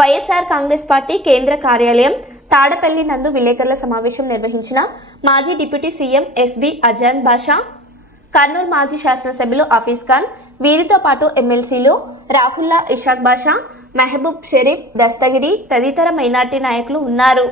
YSR Congress party కేంద్ర కార్యాలయం తాడపల్లి నందు విలేకరుల సమావేశం నిర్వహించిన మాజీ డిప్యూటీ సీఎం ఎస్బి అజాన్ బాషా, కర్నూలు మాజీ శాసనసభ్యులు హఫీజ్ ఖాన్, వీరితో పాటు ఎమ్మెల్సీలు రాహుల్లా ఇషాక్ బాషా, మెహబూబ్ షరీఫ్, దస్తగిరి తదితర మైనార్టీ నాయకులు ఉన్నారు.